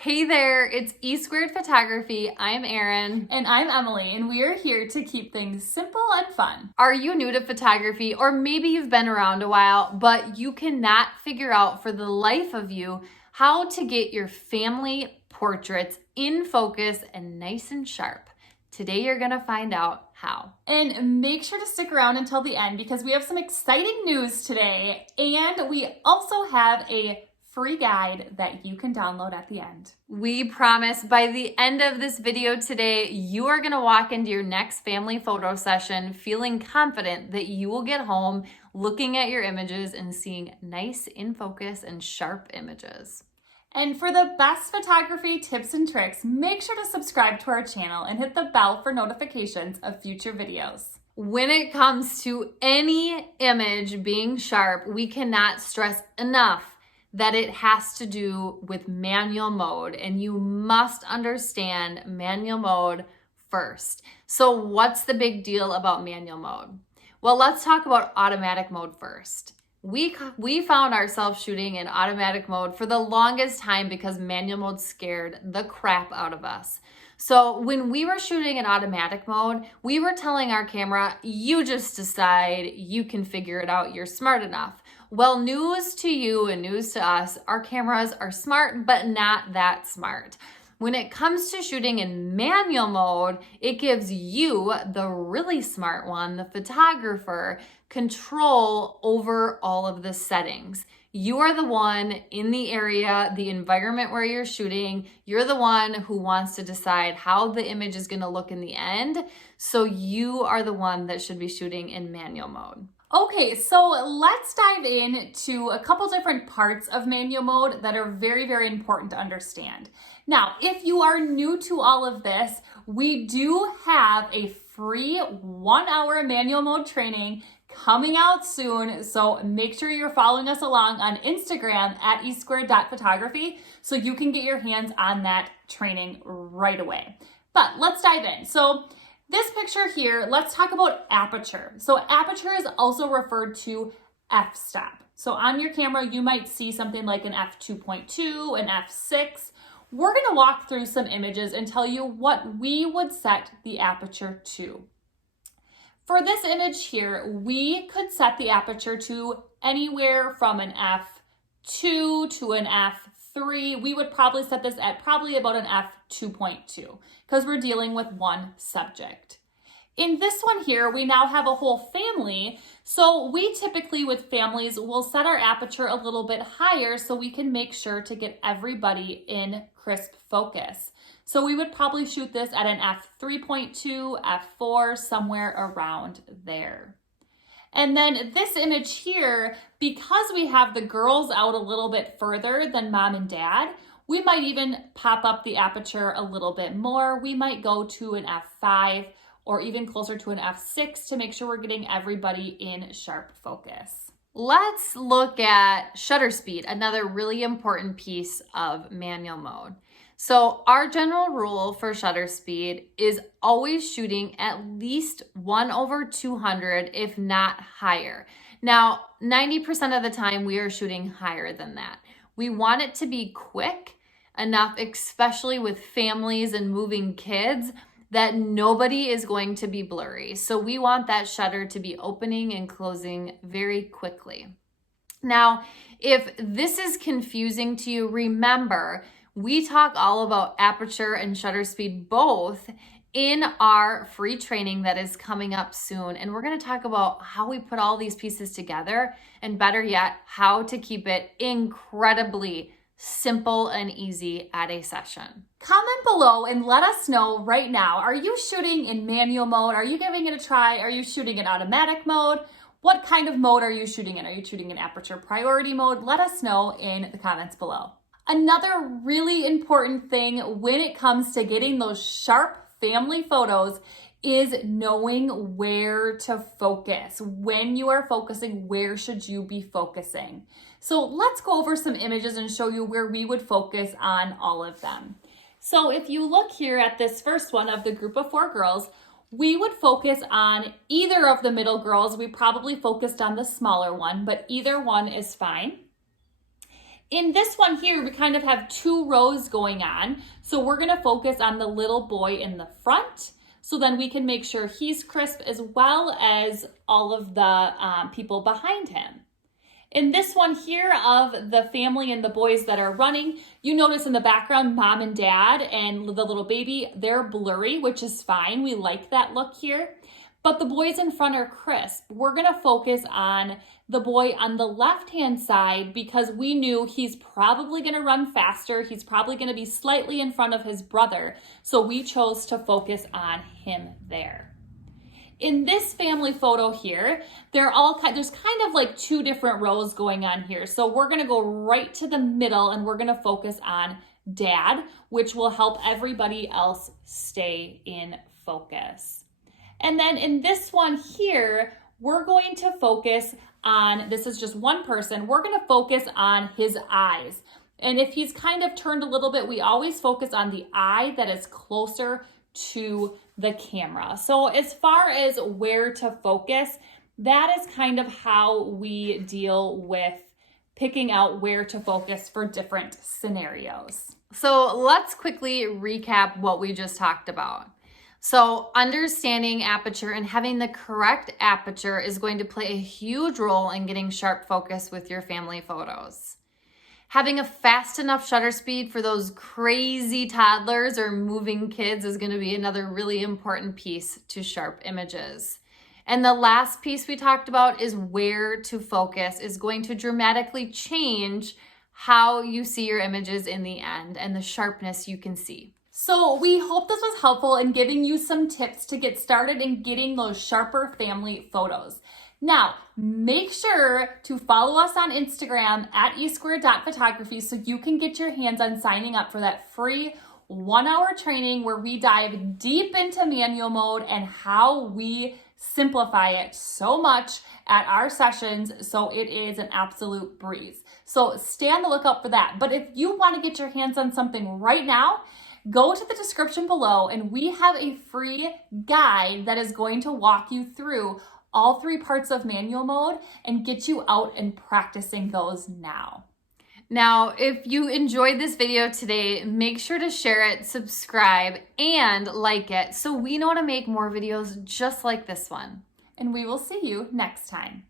Hey there, it's E Squared Photography. I'm Erin. And I'm Emily, and we are here to keep things simple and fun. Are you new to photography, or maybe you've been around a while, but you cannot figure out for the life of you how to get your family portraits in focus and nice and sharp? Today you're gonna find out how. And make sure to stick around until the end because we have some exciting news today, and we also have a free guide that you can download at the end. We promise by the end of this video today, you are gonna walk into your next family photo session feeling confident that you will get home looking at your images and seeing nice in focus and sharp images. And for the best photography tips and tricks, make sure to subscribe to our channel and hit the bell for notifications of future videos. When it comes to any image being sharp, we cannot stress enough that it has to do with manual mode, and you must understand manual mode first. So what's the big deal about manual mode? Well, let's talk about automatic mode first. We found ourselves shooting in automatic mode for the longest time because manual mode scared the crap out of us. So when we were shooting in automatic mode, we were telling our camera, you just decide, you can figure it out, you're smart enough. Well, news to you and news to us, our cameras are smart, but not that smart. When it comes to shooting in manual mode, it gives you, the really smart one, the photographer, control over all of the settings. You are the one in the area, the environment where you're shooting. You're the one who wants to decide how the image is going to look in the end. So you are the one that should be shooting in manual mode. Okay, so let's dive into a couple different parts of manual mode that are very, very important to understand. Now, if you are new to all of this, we do have a free 1-hour manual mode training coming out soon. So make sure you're following us along on Instagram at esquared.photography so you can get your hands on that training right away. But let's dive in. So this picture here, let's talk about aperture. So aperture is also referred to f-stop. So on your camera, you might see something like an f2.2, an f6. We're gonna walk through some images and tell you what we would set the aperture to. For this image here, we could set the aperture to anywhere from an f2 to an f3. We would probably set this at probably about an f2.2 because we're dealing with one subject. In this one here, we now have a whole family. So we typically with families will set our aperture a little bit higher so we can make sure to get everybody in crisp focus. So we would probably shoot this at an f3.2, f4, somewhere around there. And then this image here, because we have the girls out a little bit further than mom and dad, we might even pop up the aperture a little bit more. We might go to an f5 or even closer to an f6 to make sure we're getting everybody in sharp focus. Let's look at shutter speed, another really important piece of manual mode. So our general rule for shutter speed is always shooting at least 1/200, if not higher. Now, 90% of the time we are shooting higher than that. We want it to be quick enough, especially with families and moving kids, that nobody is going to be blurry. So we want that shutter to be opening and closing very quickly. Now, if this is confusing to you, remember, we talk all about aperture and shutter speed both in our free training that is coming up soon. And we're going to talk about how we put all these pieces together, and better yet, how to keep it incredibly simple and easy at a session. Comment below and let us know right now, are you shooting in manual mode? Are you giving it a try? Are you shooting in automatic mode? What kind of mode are you shooting in? Are you shooting in aperture priority mode? Let us know in the comments below. Another really important thing when it comes to getting those sharp family photos is knowing where to focus. When you are focusing, where should you be focusing? So let's go over some images and show you where we would focus on all of them. So if you look here at this first one of the group of 4 girls, we would focus on either of the middle girls. We probably focused on the smaller one, but either one is fine. In this one here, we kind of have two rows going on. So we're gonna focus on the little boy in the front. So then we can make sure he's crisp as well as all of the people behind him. In this one here of the family and the boys that are running, you notice in the background, mom and dad and the little baby, they're blurry, which is fine. We like that look here. But the boys in front are crisp. We're gonna focus on the boy on the left-hand side because we knew he's probably gonna run faster. He's probably gonna be slightly in front of his brother. So we chose to focus on him there. In this family photo here, there's kind of like two different rows going on here. So we're gonna go right to the middle and we're gonna focus on dad, which will help everybody else stay in focus. And then in this one here, we're going to focus on, this is just one person, we're gonna focus on his eyes. And if he's kind of turned a little bit, we always focus on the eye that is closer to the camera. So as far as where to focus, that is kind of how we deal with picking out where to focus for different scenarios. So let's quickly recap what we just talked about. So understanding aperture and having the correct aperture is going to play a huge role in getting sharp focus with your family photos. Having a fast enough shutter speed for those crazy toddlers or moving kids is going to be another really important piece to sharp images. And the last piece we talked about is where to focus is going to dramatically change how you see your images in the end and the sharpness you can see. So we hope this was helpful in giving you some tips to get started in getting those sharper family photos. Now, make sure to follow us on Instagram at esquare.photography so you can get your hands on signing up for that free 1-hour training where we dive deep into manual mode and how we simplify it so much at our sessions so it is an absolute breeze. So stay on the lookout for that. But if you want to get your hands on something right now, go to the description below and we have a free guide that is going to walk you through all 3 parts of manual mode and get you out and practicing those now. Now, if you enjoyed this video today, make sure to share it, subscribe, and like it so we know to make more videos just like this one. And we will see you next time.